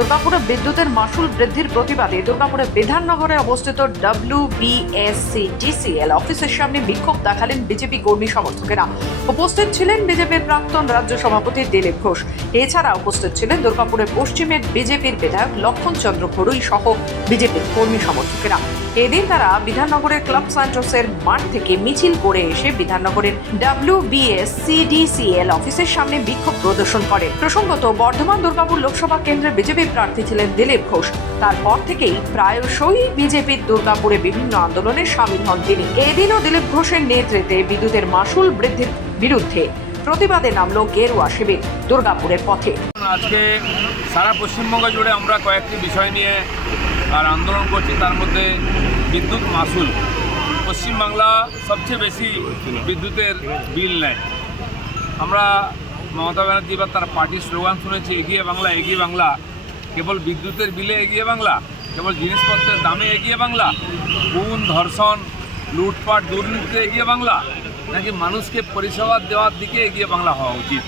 দুর্গাপুরে বিদ্যুতের মাসুল বৃদ্ধির প্রতিবাদে দুর্গাপুরে বিধাননগরে অবস্থিত বিএসসিডিসিএল অফিসের সামনে বিক্ষোভ দেখালেন বিজেপি কর্মী সমর্থকেরা। উপস্থিত ছিলেন বিজেপির প্রাক্তন রাজ্য সভাপতি দিলীপ ঘোষ। এছাড়া উপস্থিত ছিলেন দুর্গাপুরের পশ্চিমের বিজেপির বিধায়ক লক্ষণ চন্দ্র ঘড়ুই সহ বিজেপির কর্মী সমর্থকেরা। এদিন তারা বিধাননগরের ক্লাব সান্টোসের মাঠ থেকে মিছিল করে এসে বিধাননগরের ডাব্লিউ বিএসসিডিসিএল অফিসের সামনে বিক্ষোভ প্রদর্শন করে। প্রসঙ্গত, বর্ধমান দুর্গাপুর লোকসভা কেন্দ্রে বিজেপি প্রার্থী ছিলেন দিলীপ ঘোষ। তারপর থেকেই প্রায়শই বিজেপির দুর্গাপুরে বিভিন্ন আন্দোলনে সামিল হন তিনি। এদিনও দিলীপ ঘোষের নেতৃত্বে বিদ্যুতের মাসুল বৃদ্ধির বিরুদ্ধে প্রতিবাদে নামলো গেরুয়া শিবির দুর্গাপুরের পথে। আজকে সারা পশ্চিমবঙ্গ জুড়ে আমরা কয়েকটি বিষয় নিয়ে আর আন্দোলন করছি, তার মধ্যে বিদ্যুৎ মাসুল পশ্চিমবাংলা সবচেয়ে বেশি বিদ্যুতের বিল নেয়। আমরা মমতা ব্যানার্জি বা তার পার্টির স্লোগান শুনেছি, এগিয়ে বাংলা এগিয়ে বাংলা। কেবল বিদ্যুতের বিলে এগিয়ে বাংলা, কেবল জিনিসপত্রের দামে এগিয়ে বাংলা? খুন, ধর্ষণ, লুটপাট, দুর্নীতিতে এগিয়ে বাংলা? নাকি মানুষকে পরিষেবা দেওয়ার দিকে এগিয়ে বাংলা হওয়া উচিত?